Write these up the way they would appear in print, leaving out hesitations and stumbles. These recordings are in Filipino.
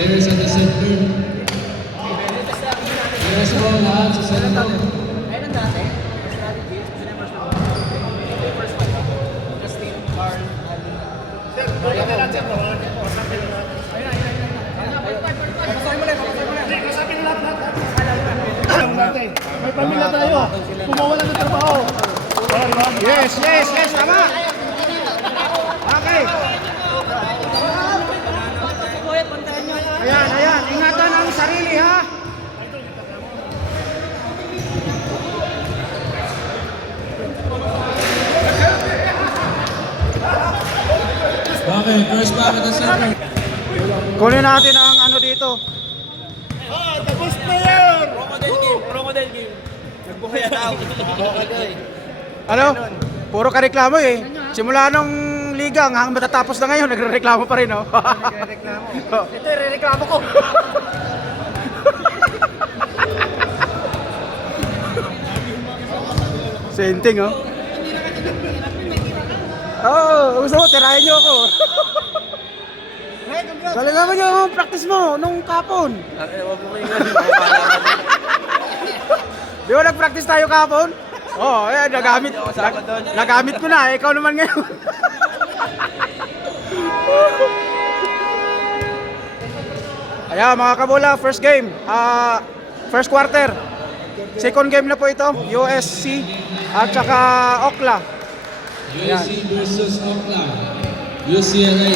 players at the center. Players po lahat sa center. Ayun ang dati. Strategy. First one. Justin, Carl, Ali. Sir, balik na lang, sir. May pamilya tayo. Kumawalan ng trabaho. Yes, yes, yes, tama. Okay. Ayan, ayan. Ingatan ang sarili, ha? Okay, first back at the center. Kunin natin ang ano dito. The best player! Crocodile game. Nagbuhay ang tao. Crocodile. Ano? Puro ka reklamo eh. Simula nung liga hanggang matatapos na ngayon, nagre-reklamo pa rin, oh. Nagre-reklamo. Ito, re-reklamo ko. Senting, oh. Oo, gusto mo, tirahin niyo ako. Galingan mo yung practice mo nung kapon. Huwag mo kayo Di ba nag-practice tayo kapon? Oo, oh, nagamit ko na, ikaw naman ngayon. Ayan mga kabola, first game, first quarter. Second game na po ito, USC at saka Okla. USC versus Okla. UCLA.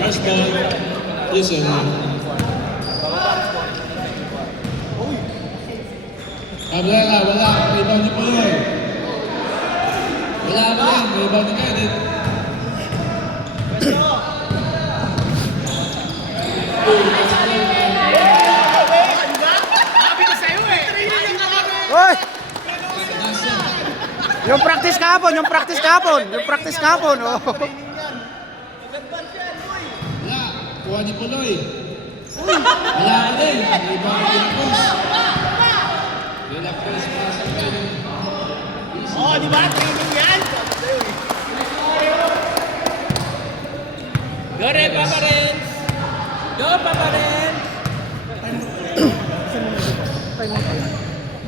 First ball, UCLA. Cabrera, wala. Rebound ni Puloy. Wala ba yan? Rebound ni Kenneth. Hoy! Yung practice kahapon, yung practice kahapon, yung practice kahapon, oh. Wala. Kuha ni Puloy. Wala ka din. Rebound ni Cruz. Wala Cruz para sa Kenneth. Oh, di ba? Training yan! Go Red Papa Rens! Go Papa Rens!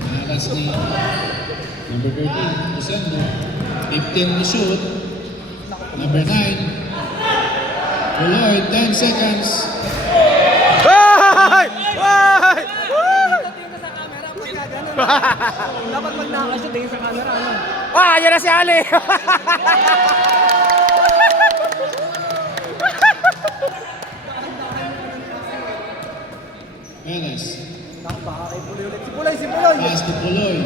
Nalakas ni number 13, Rosendo. 15 to shoot. Number 9, Puloy, 10 seconds. Hoy! Hoy! Dapat pag nakakasya, tingin sa camera, ano? Ah, yan na si Ali! Perez. Baka kay Puloy ulit. Si Puloy, si Puloy! Pass to Puloy.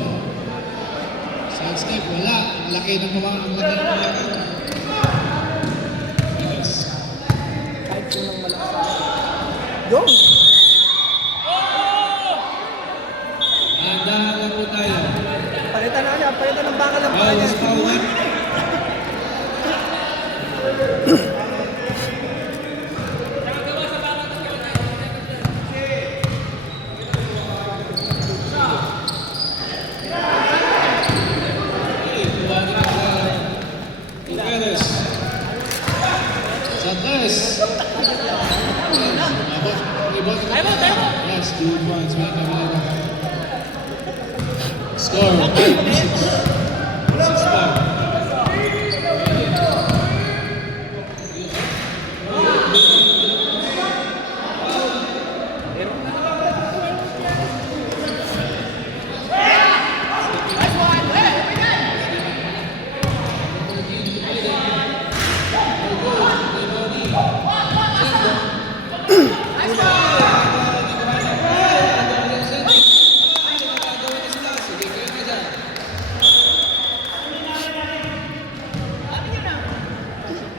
Side step, wala. Ang laki ng mga Perez. Kahit po nang malakas. Yung! Dahan lang po tayo. Palitan na niya, palitan ng bakal ng bakal niya. Foul one. Perez. Sa tres. Yes, 2 points. May kamera. Score 6-5.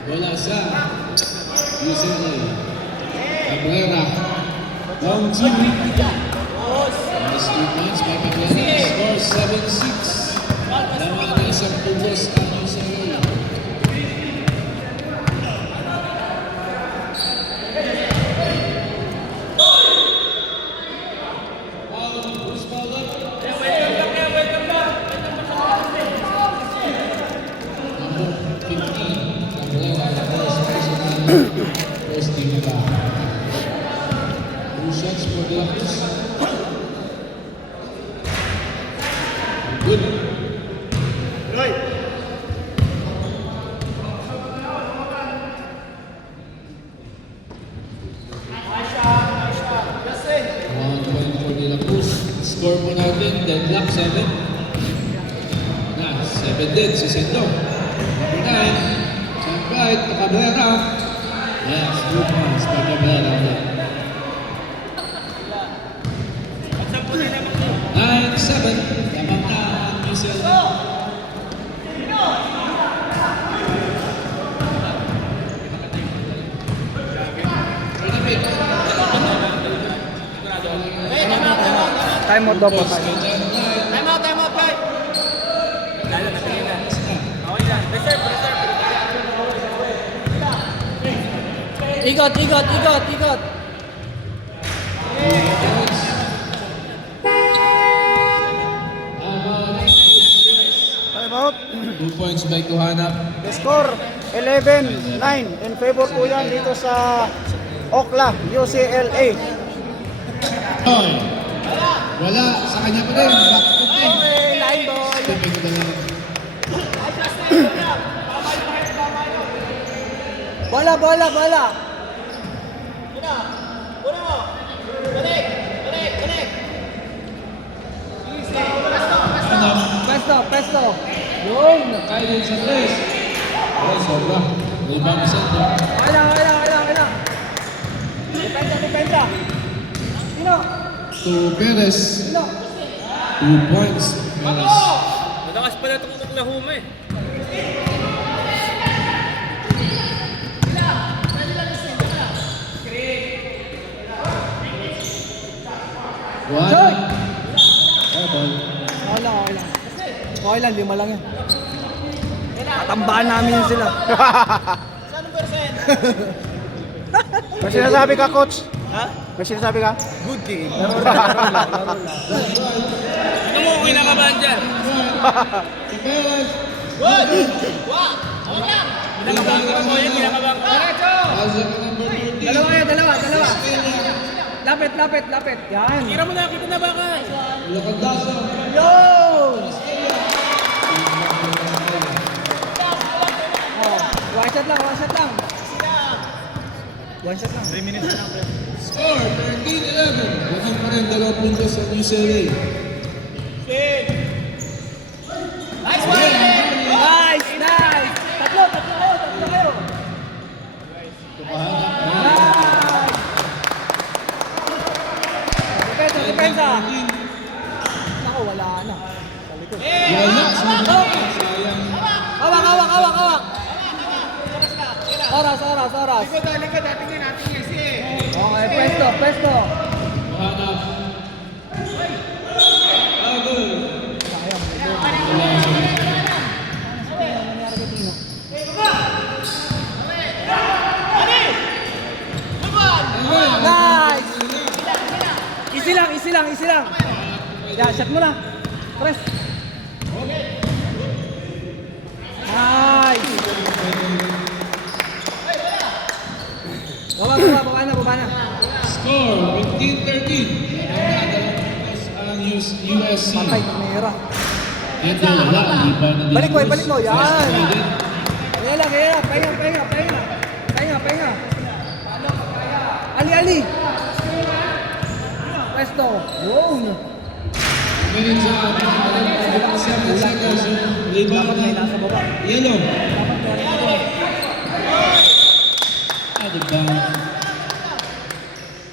Bola sa UCLA. Cabrera. Down 2. Minus 2 points by Cabrera. Score 7-6. Laman ng isang pugos ang UCLA. First team na. 2 shots for De La Cruz. Good. Roy. 1 point for De La Cruz. Score po natin, deadlock 7. Na, 7 din si Sendo. Number 9, Sampait, Cabrera. Yes, 2 points for Cabrera. 9-7, lamang na ang UCLA. Time out daw po tayo. Time out, guys. Lalo na, sige na. Okay na. Reserve. Ikot. Time out. 2 points by Kuhanap. The score 11-9 in favor po yan dito sa Okla, UCLA. Oy. Wala, sa kanya pa rin. Back to team. Line ball. Stepping to the line. Bola. Pesto. Yun. Kyle sa place. Oh, sobra. Rebound sa ito. Kailang. Depensa. Sino? To Perez. 2 points. Perez. Malakas pala itong Oklahoma eh. One. Shot! Airball. Okay lang, 5 lang yan. Tatambaan namin yun sila. May sinasabi ka, coach? Ha? May sinasabi ka? Good game. Laro lang. Ano mo kinakabahan dyan? Si Perez. Kinakabahan ka mo yan, kinakabahan ka. As of number 14. Dalawa. Lapit. Yan. Kira mo na, kita na ba ka? Lacandaso. Yo! One shot lang. One shot lang. 3 minutes na. Score 13-11. Ganun pa rin 2 puntos sa UCLA. Nice! Tatlo kayo. Nice! Depensa. Ako, wala na. Wala. Sayang. Hawak. Oras. Likod, ating yan eh. Okay, pesto. Hanap. Agol. Nice! Easy lang. Yeah, shot mo na. Press. Nice! Baba na. Score 15-13. Ang USC. Patay, kamera. Ito wala. Hindi pa na Balik mo. Yan. First try din. Kaya lang. Pahinga. Ali. Presto. Wow. Minutes out. 7 seconds. Rebound May na. nasa baba. Yellow. Out of bounds.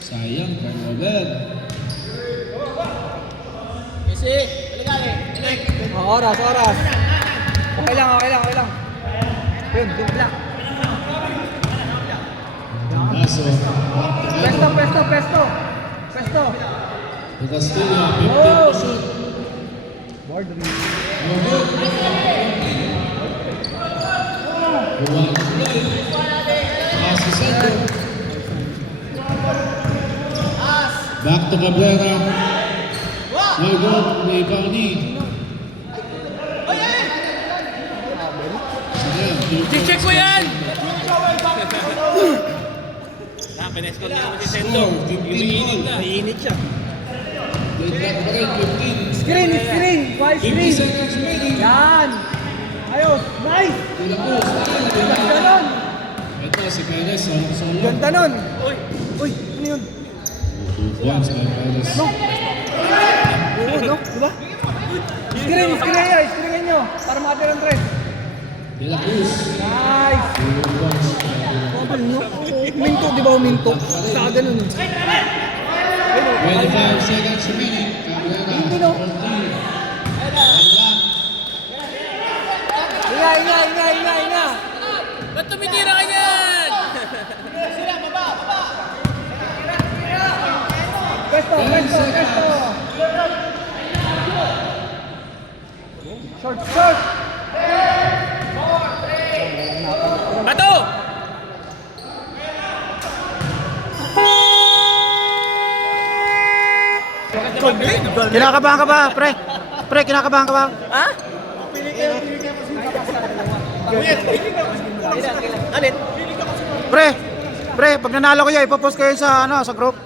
Sayang. Carabel. Oras. Okay lang. Yun lang. Baso. Pesto. To Castilla. 15 to shoot. Board. No good. Buwan. Pass to center. Back to Cabrera. No good. Rebound ni. Sayang. Check ko yan! Pineskol niya naman si Sendo. Score, 15 Umiinit na. Mainit siya. Deadlock pa rin, 15. Screen, screen. Why 50 screen? seconds remaining. Yan. Ayos. Nice. To the post. Ganda nun. Ito si Perez, solo. Ganda nun. Uy. Uy. Ano yun? 2 points by Perez. No. Oo, no? Diba? Screen, screen nyo. Screen nyo. Para makatira ng tres. De La Cruz. Nice. 2 points. Kapal nyo. Minto, di ba uminto? Saka ganun. 25 seconds remaining. Cabrera. Hindi, no? 14. Inga. Ba't tumitira ka yan? Pwesto. Short. Bato! Kinakabahan ka ba, pre? Pre, kinakabahan ka ba? Ha? Alin? Pre, pag nanalo kayo, ipopost kayo sa sa group.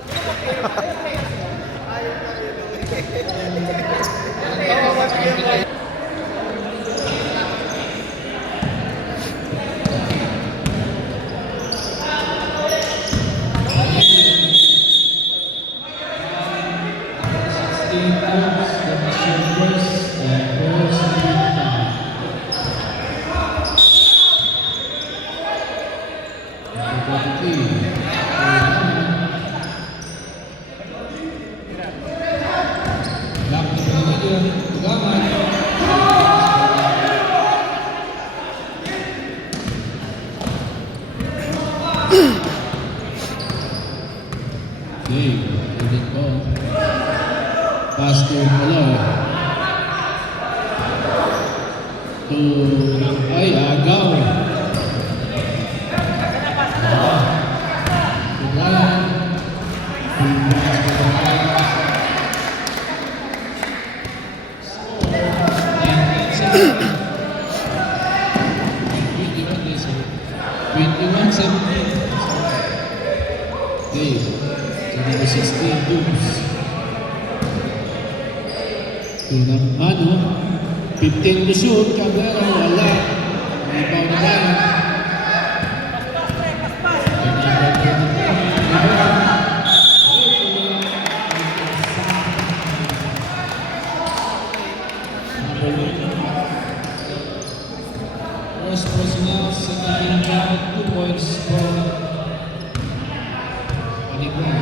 Pass to Malay. Ay, agaw. Dave, so number 16, Dukes. Mano, 15 to shoot, Cabrera, wala. May foul na tayo. First personal, second round, 2 points for Alibon.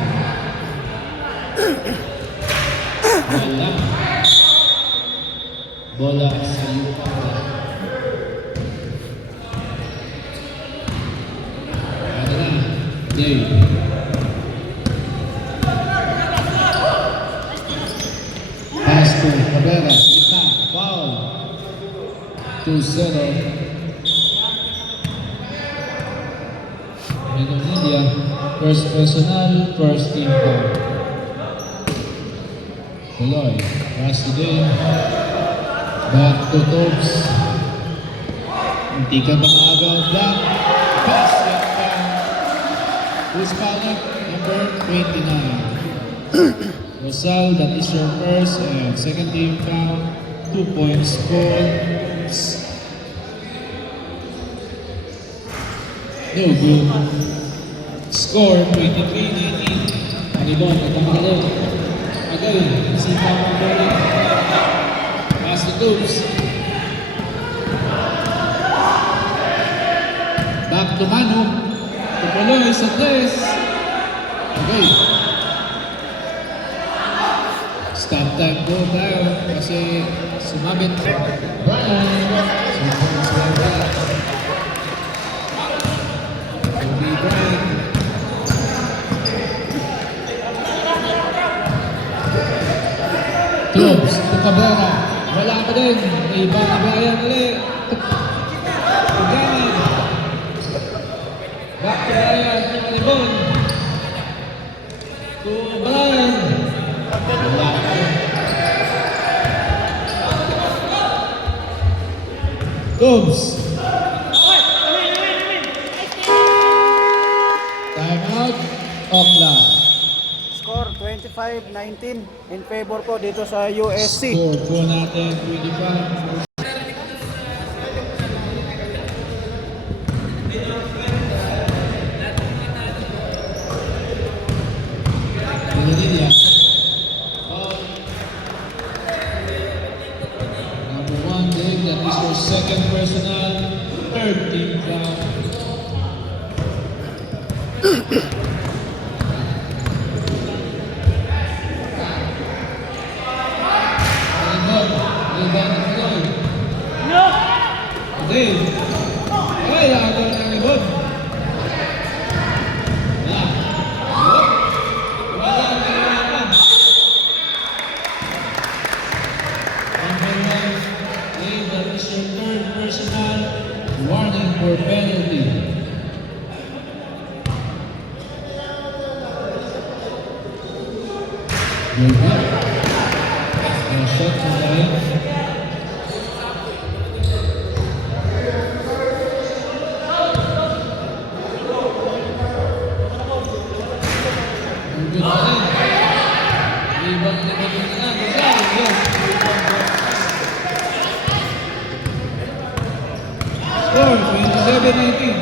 Wala. Bola sa Yuka. Ano na? Dave. Pass to Cabrera. Kita. Foul. 2-0. Indonesia. First personal, first team foul. Tuloy. Pass to Dave. Back to Tobes. Hindi ka makagaw back. Pass it down. Who's fouled up? Number 29. Rosal, that is your first and second team foul. 2 points for no good. Score 23-19. Alibon, nagkamadalo. Again, si Pamagoli. Pass to Tubes. Back to Manu. Tupuloy sa tres. Okay. Stop time po tayo kasi sumabit. Brian. Sometimes like that. Kobe Brian. Tubes to Cabrera. Wala pa din. May iba na Brian ulit. Pagana. Back to Brian. To Alibon. To Brian. Wala pa din. Tubes. Okla. Score 25-19 in favor po dito sa USC. Score po natin 25. Pinanilla. Number 1, Dave, that is your second personal, third team foul. Dave. Ay, nakagawa ng ibon. Wala. Wala ang kailangan. Number 1, Dave, that is your third personal, warning for penalty. Very good. No shot from Dave. Good pa rin. Ibang na Rizal, yes. Score, 27-19.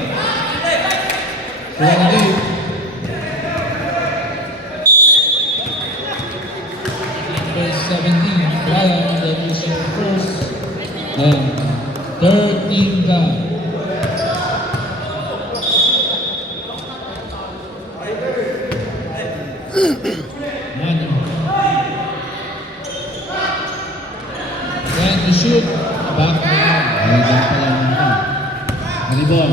Number 17, Brian, that is your first and third team down. Manu. Trying to shoot. Back na lang. Ay, back pa lang naman. Malibon.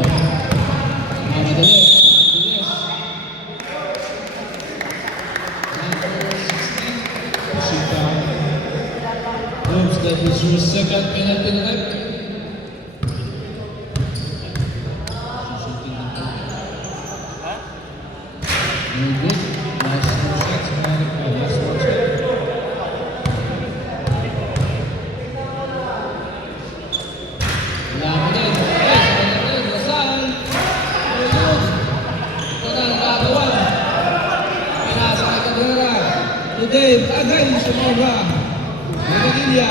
Mamadali. Bilis. Number 16. Shoot down. Oops, that is your second penalty na night. Shooting na po. Very good. Last two shots, last one shot. Wala pa din. Yes, wala din. Rizal. Ayun. Ito na ang gagawa. Pinasa kay Cabrera. Today, agay sumobra. Pinanilla.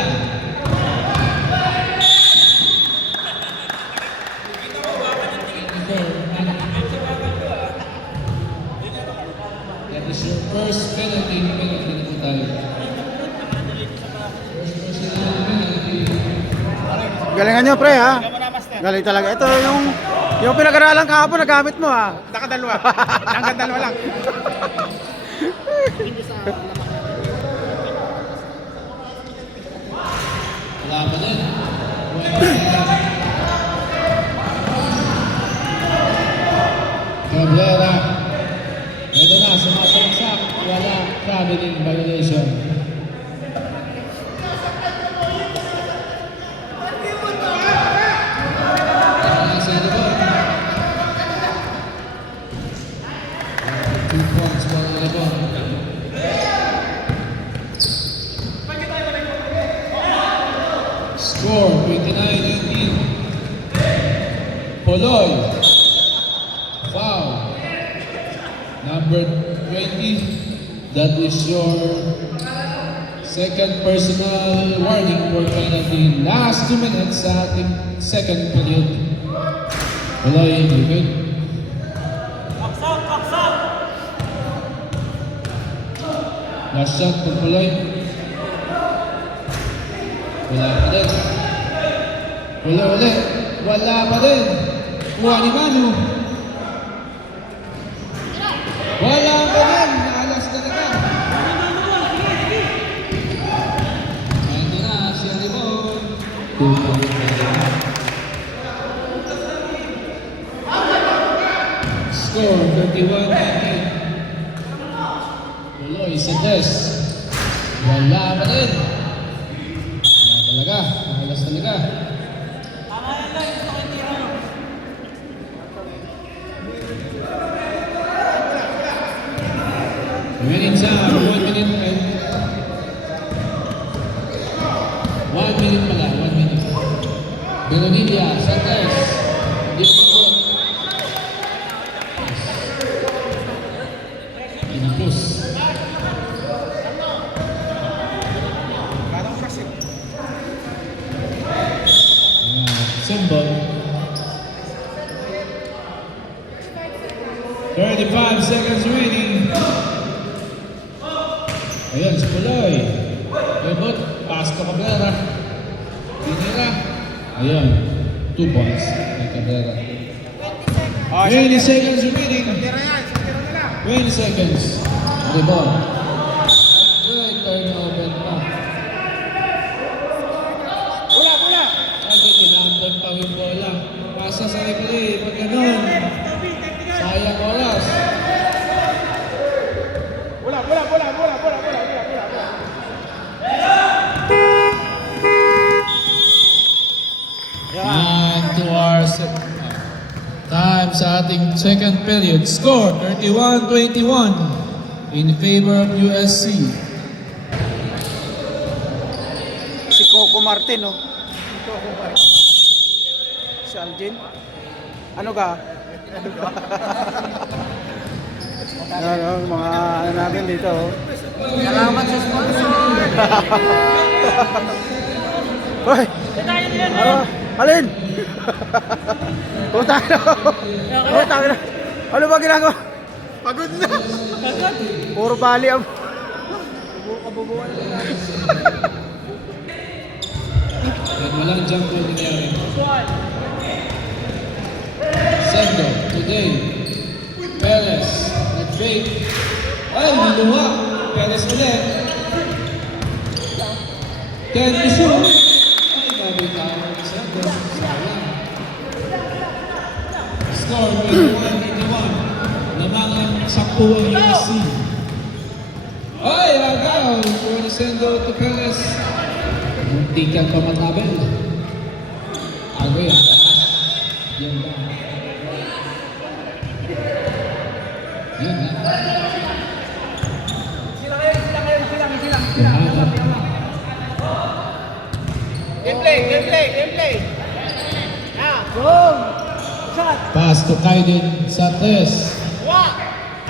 That is your first penalty na po tayo. First personal penalty. Galingan nyo, pre, ha? Galing talaga. Ito yung pinag-aralan kahapon, nagamit mo, ha? Nakadalawa. Hanggang dalawa lang. Wala pa din. Cabrera. Ito na, sumasaksak. Wala. Traveling violation. Ito na si Alibon. 2 points for Alibon. Score 29-19. Poloy. Foul. Number 20. That is your second personal warning for penalty. Last 2 minutes sa ating second period. Poloy, you good? Last shot for Poloy. Wala pa din. Wala pa din. Kuha ni Manu. Wala pa din. Naalas na naman. Ito na si Alibon. 2 points. Score 31-19. Tuloy sa test. Wala pa din. Talaga, makalas talaga. Minutes up, 1 minute and 1 minute pala, 1 minute. Benonilla, Santos, hindi pa po. 35 seconds remaining. Ayan, si Puloy. Rebot, pass to Cabrera. Tinira. Ayan, 2 points kay Cabrera. 20 seconds remaining. 20 seconds. Rebot. Good turnover pa. Agad tinambon pa yung bola. Pasa sa referee. Pag ganun, sayang oras. And to our time sa ating second period. Score 31-21 in favor of USC. Si Coco Martin, no? Si Algin. Ano ka? Ano, mga ano natin dito, oh. Salamat sa sponsor. Hoy! Ano? Alin? Puta na! Puta na! Ano ba ginagawa? Pagod na! Puro bali ang... And walang jump ball nangyari. Sendo, today. Perez, nag-fake. Ay, niluha. Perez ulit. 10 to shoot. Ay, double cover ni Sendo. Sayang. Score 21-21. Lamang ang sakto ang USC. Ay, agaw. For Sendo to Perez. Muntikan pa matabel. Ako yan. Yan ba? Yan na. Kuhanap. Gameplay. Pass to Kaiden sa tres.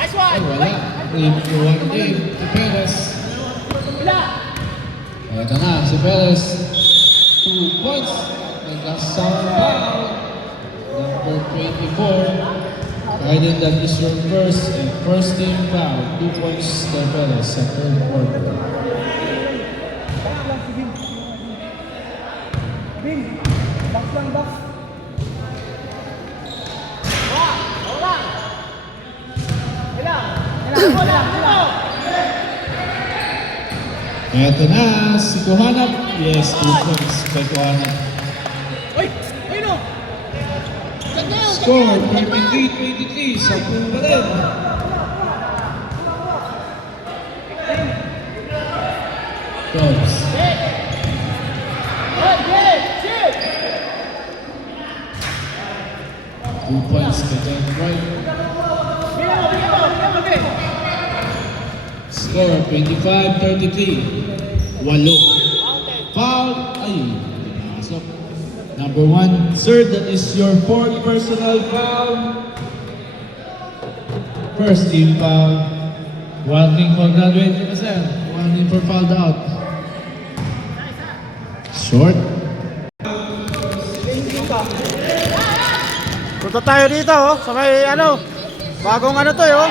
Nice Ay, one. wala. One game to Perez. Ito na, si Perez. 2 points. Nag-sound foul. Number 24. Kaiden, that is your first team foul. 2 points to Perez sa third quarter. Ito na, si Kuhanap. Yes, 2 points kay Kuhanap. Score 23-23, 10 pa rin. Cubs. Two points kay Jen Wright. Score 25-33. Walo. Foul. Ay, pinasok. Number 1. Sir, that is your 4th personal foul. First team foul. One thing for graduating na sir. One thing for fouled out. Short. Punta tayo dito, oh. Sa may ano. Bagong ano to, oh.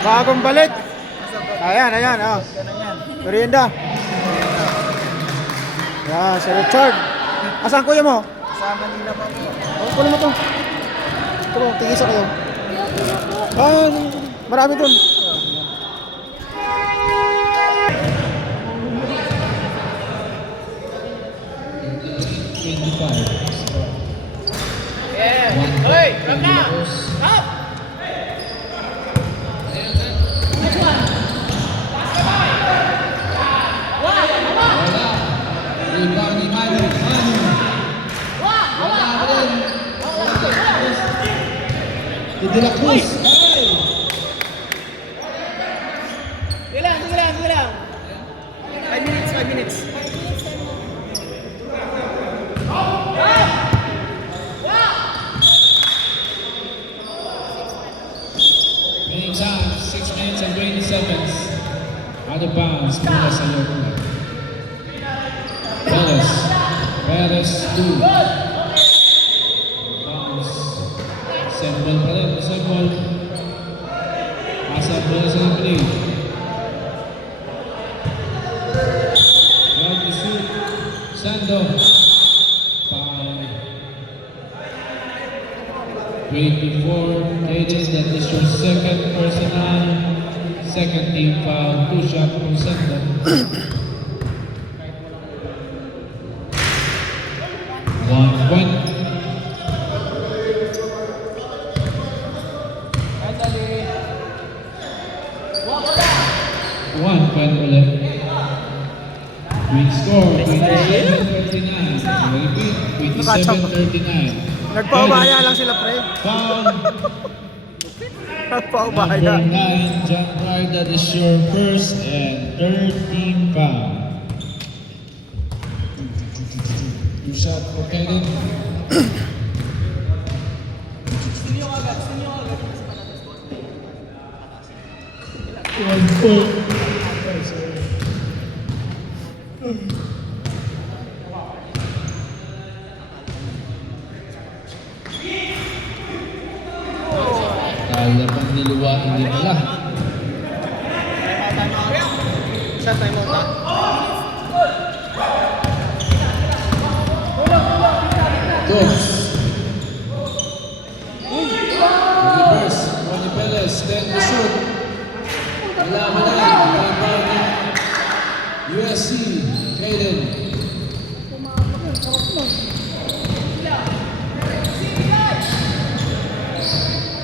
Bagong balik. Ayan, oh. Merienda. Yan, si Richard. Asan kuya mo? Sa Manila pa po. Oh, kunin mo to. Ito mo, tigisa kayo. Ah, marami dun. Hoy, come now. Up. Rebound ni Manu. Wala rin. De La Cruz. Ay! Sige lang. 5 minutes. Winning time, 6 minutes and 20 seconds. Out of bounds, mula sa York. Perez 2. Bounds. Assemble pa rin, assemble. Assemble na sa referee. Round to shoot. Sando. Foul. 24. Cages, that is your second personal. Second team foul. 2 shot from Sando. 1 point. One point ulit. We score 27-39. Repeat, 27-39. Nagpaubaya lang sila, pre. Foul. Nagpaubaya. Number 9, John Pride, that is your first and third team foul. 2 shot for Kevin. One point. Kala pang niluwa, hindi pala. Sa time out na. Dogs. Reverse. Ronnie Perez. Then the shoot. Wala. USC. Kaden.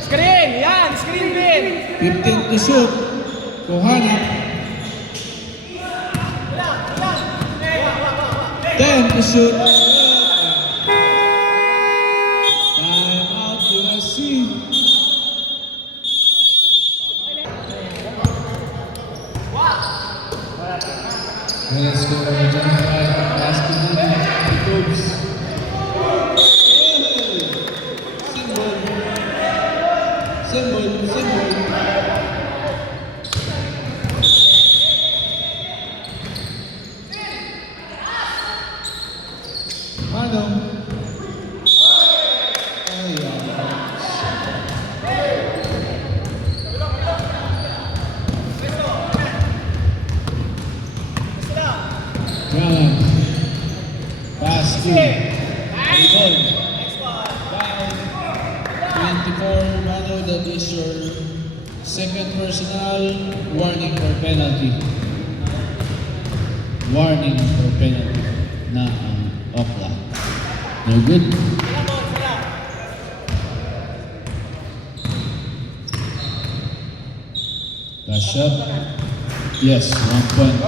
Screen! Yan! Screen din! 15 to shoot. Kohana. 10 to shoot. Time out USC. Let's go. John Pride. Basketball. The Cubs. Symbol. Manong. Brown. Pass to. Rebound. Foul. 24, Mano, that is your second personal. Warning or penalty. Warning or penalty na ang Okla. No good. Pass up. Yes, 1 point.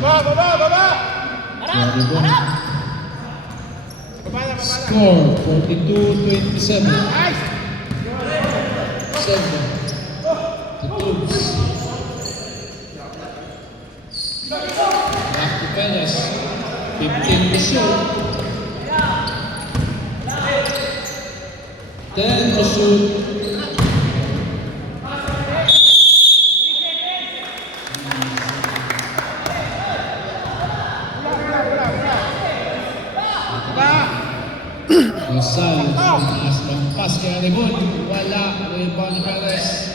Score 42-27. Seven. The Tubes. Back to Perez. 15 to shoot. 10 to shoot. Rosal, tumaas ng pass kaya Rebon. Wala. Rebound Perez.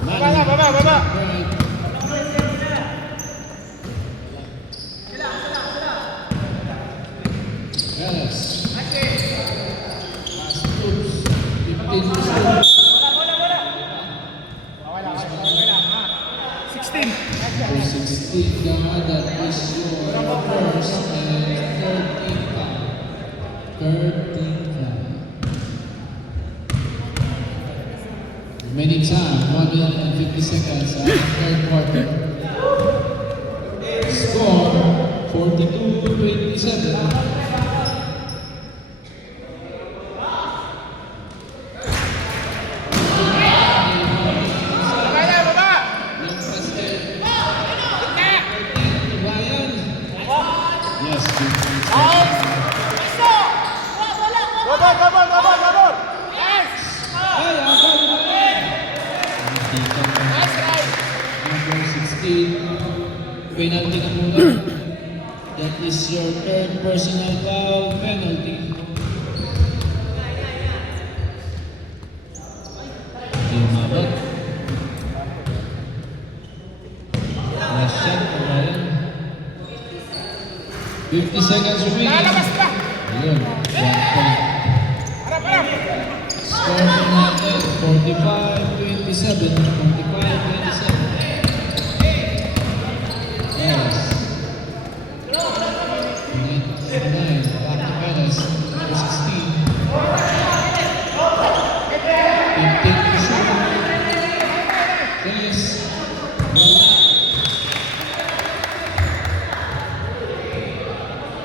Baba. Perez. Pass Tubes. 15 to shoot. 16 na that is your first and third team foul. Third team foul. Remaining time, 1 minute and 50 seconds at third quarter. Score 42-27. Yes, good. Gabon! Ay, agad na. Number 16. Penalty na muna. That is your third personal foul penalty. seconds remaining. Lalabas pa! Ayun, 1 point. Harap, harap! Score po natin, 45-27. 45-27. Yes. 9, back to Perez, number 16. 15 to shoot. Yes. Wala.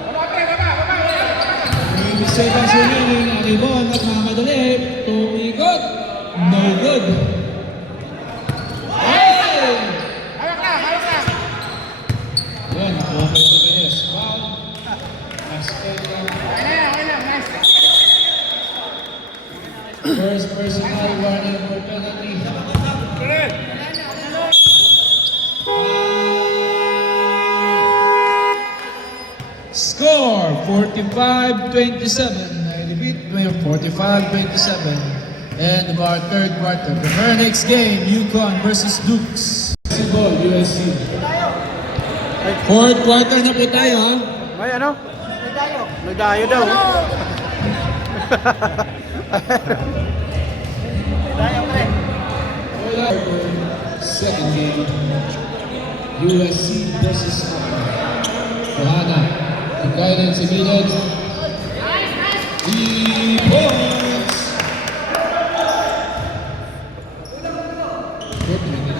Baba, pre, baba, baba! 20 seconds remaining. Ang ibon nagmamadali. Tumikot. No good. Hey! Hawak na, hawak na! Yan, nakuha ko yung Perez. Foul. Last play lang. Okay na, nice! First personal warning for penalty. Pre! Score 45-27. I repeat, 45-27. End of our third quarter. For our next game, UConn versus Dukes. Basketball, USC. Fourth quarter na po tayo, ha? May ano? May dayo daw. Second game, USC versus Johanna. The guidance immediate. The points. Good minute.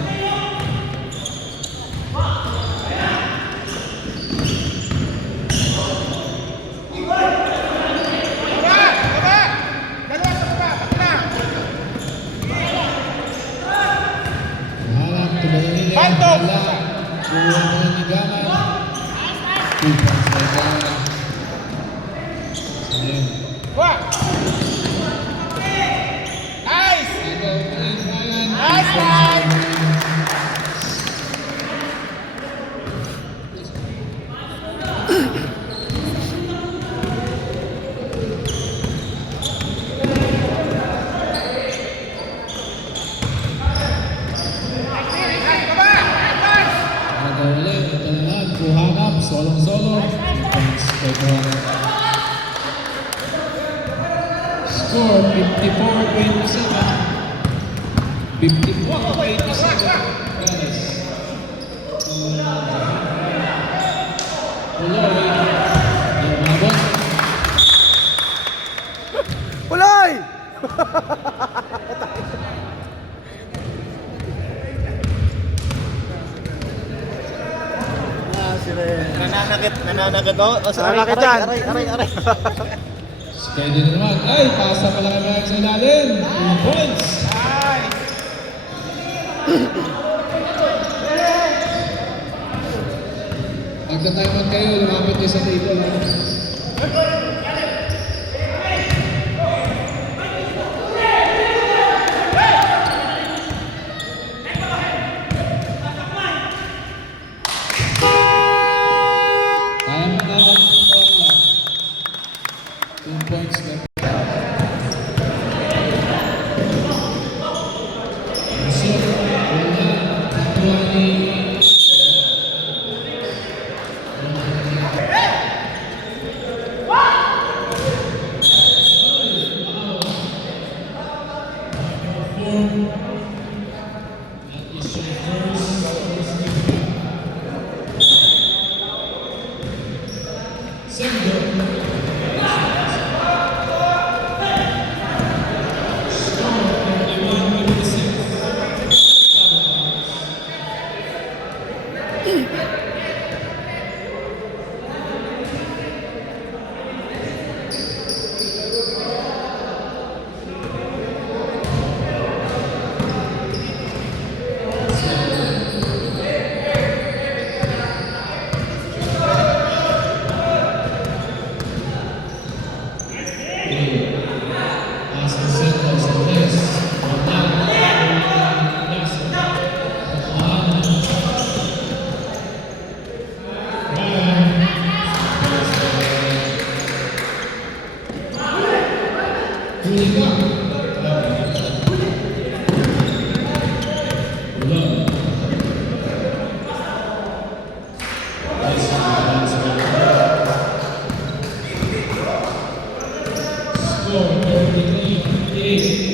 Baba! Baba! Dalawa sa baba, pati na! Johanna, tumalili. Panto! Kuha mo ni Gama. 2 points by Gama. Ayan. Kuha! Nice! Nice, Ryan! Nice, baba! Advance! Ada ulit, ito naman, Kuhanap, solong-solo. 2 points by Kuhanap. Score 54-27. 54-27. Perez. Tuloy. Yung mabot. Puloy! Nananakit ako. O, Nananakit yan. Aray. Steady na naman. Ay, pasa pala kami sa ilalim. 2 points. Magka-time out kayo, lumapit kayo sa table. Ha? Time out, clock. 2 points left. So, wala. 20. score 33-58.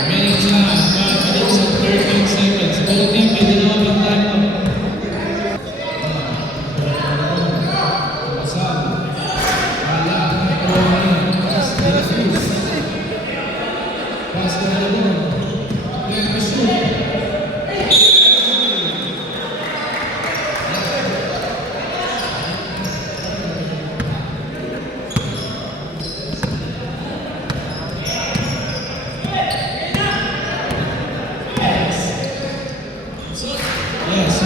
Remaining time, 5 minutes and 13 seconds. Both team may dalawang timeout. Pasal. Wala. Pass to the Cruz. Pass to the Lebron. Then Pasur. Yes.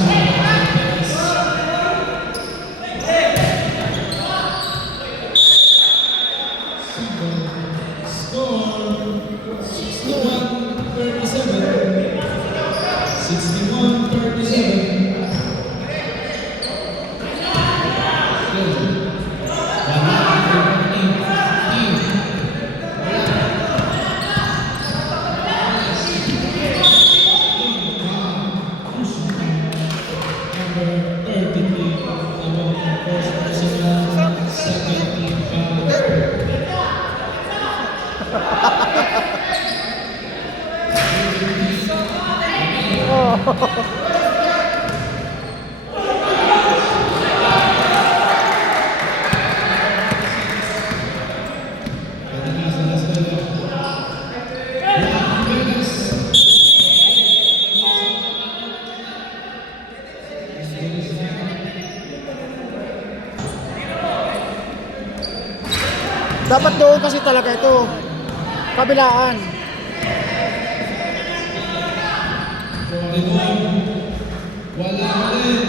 Score 61-37. 61-37. Dapat doon kasi talaga ito. Kabilaan. Wala rin.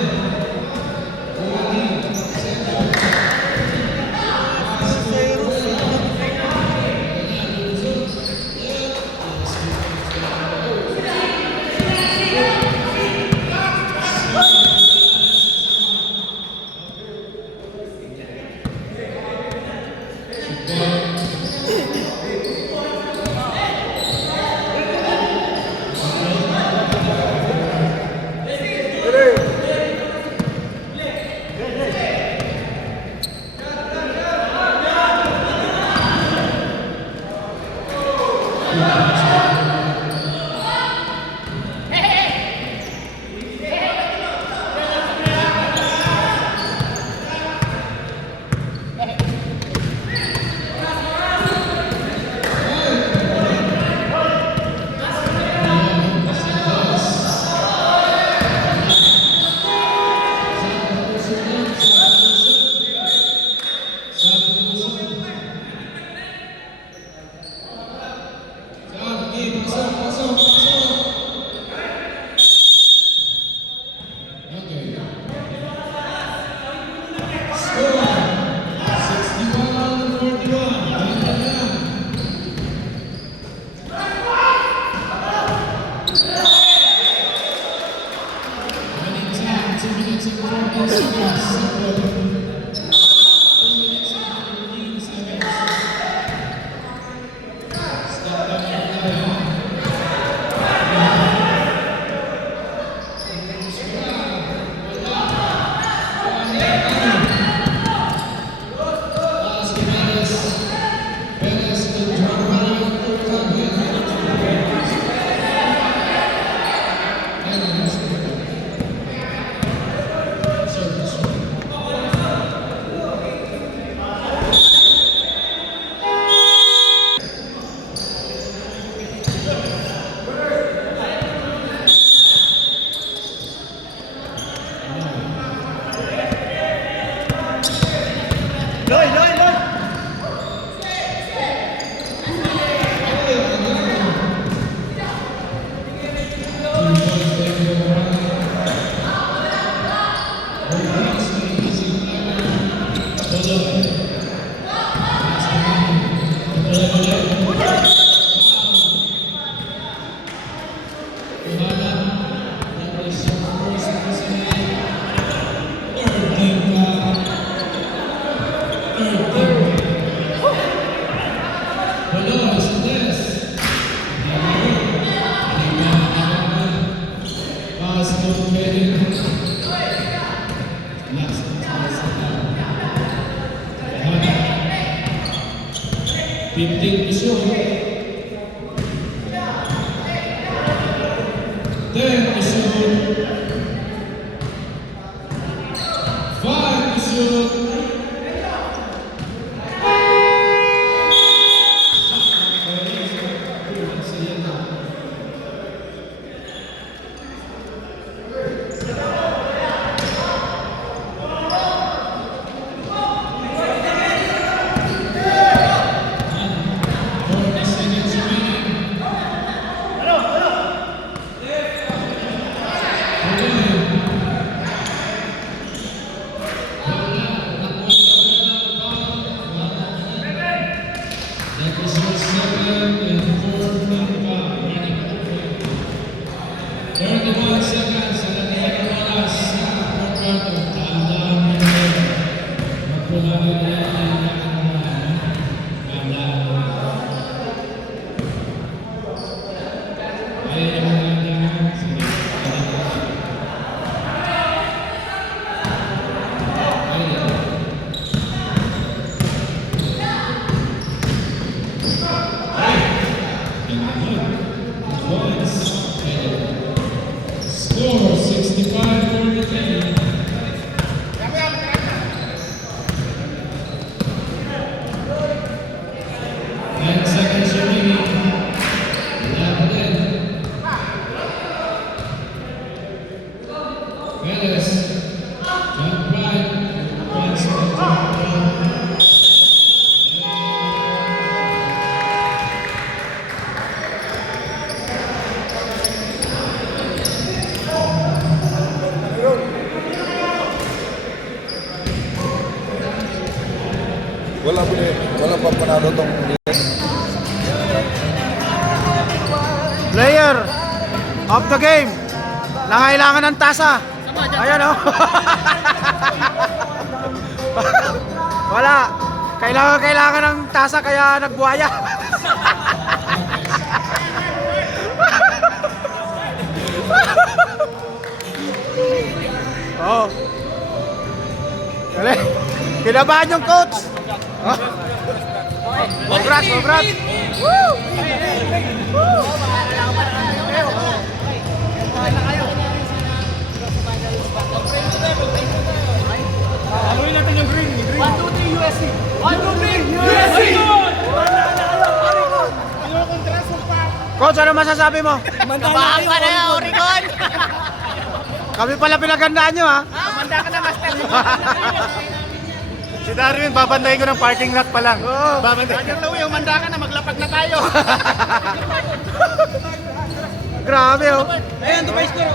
15 to shoot. 10 to shoot. 5 to shoot. That was your second and fourth foul. 31 seconds sa naging oras sa fourth quarter. Tandaan mo na yun. Magpulari na yan ang nakakaroon. Tandaan mo. Ayun yung tandaan. Sige. Ayun. Score 65-43. 10 seconds remaining. Laban din. Perez. Jump right. Points for the round. Wala pa panalo tong Player of the game. Nangailangan ng tasa. Ayan o. Wala. Kailangan ng tasa kaya nagbuhaya. Oh. Galing. Kinabahan yung coach. Oh. Congrats, congrats. Woo! Haluin natin yung green. 1, 2, 3 USC. 1, 2, 3 USC. Coach, ano masasabi mo? Kabahan ka na yung Oregon. Kami pala pinagandaan nyo, ha? Manda ka na, Master. Si Darwin, babandayin ko ng parking lot pa lang. Oo. Roger Louie, umanda ka na, maglapag na tayo. Grabe, oh. Ayan, 2 score.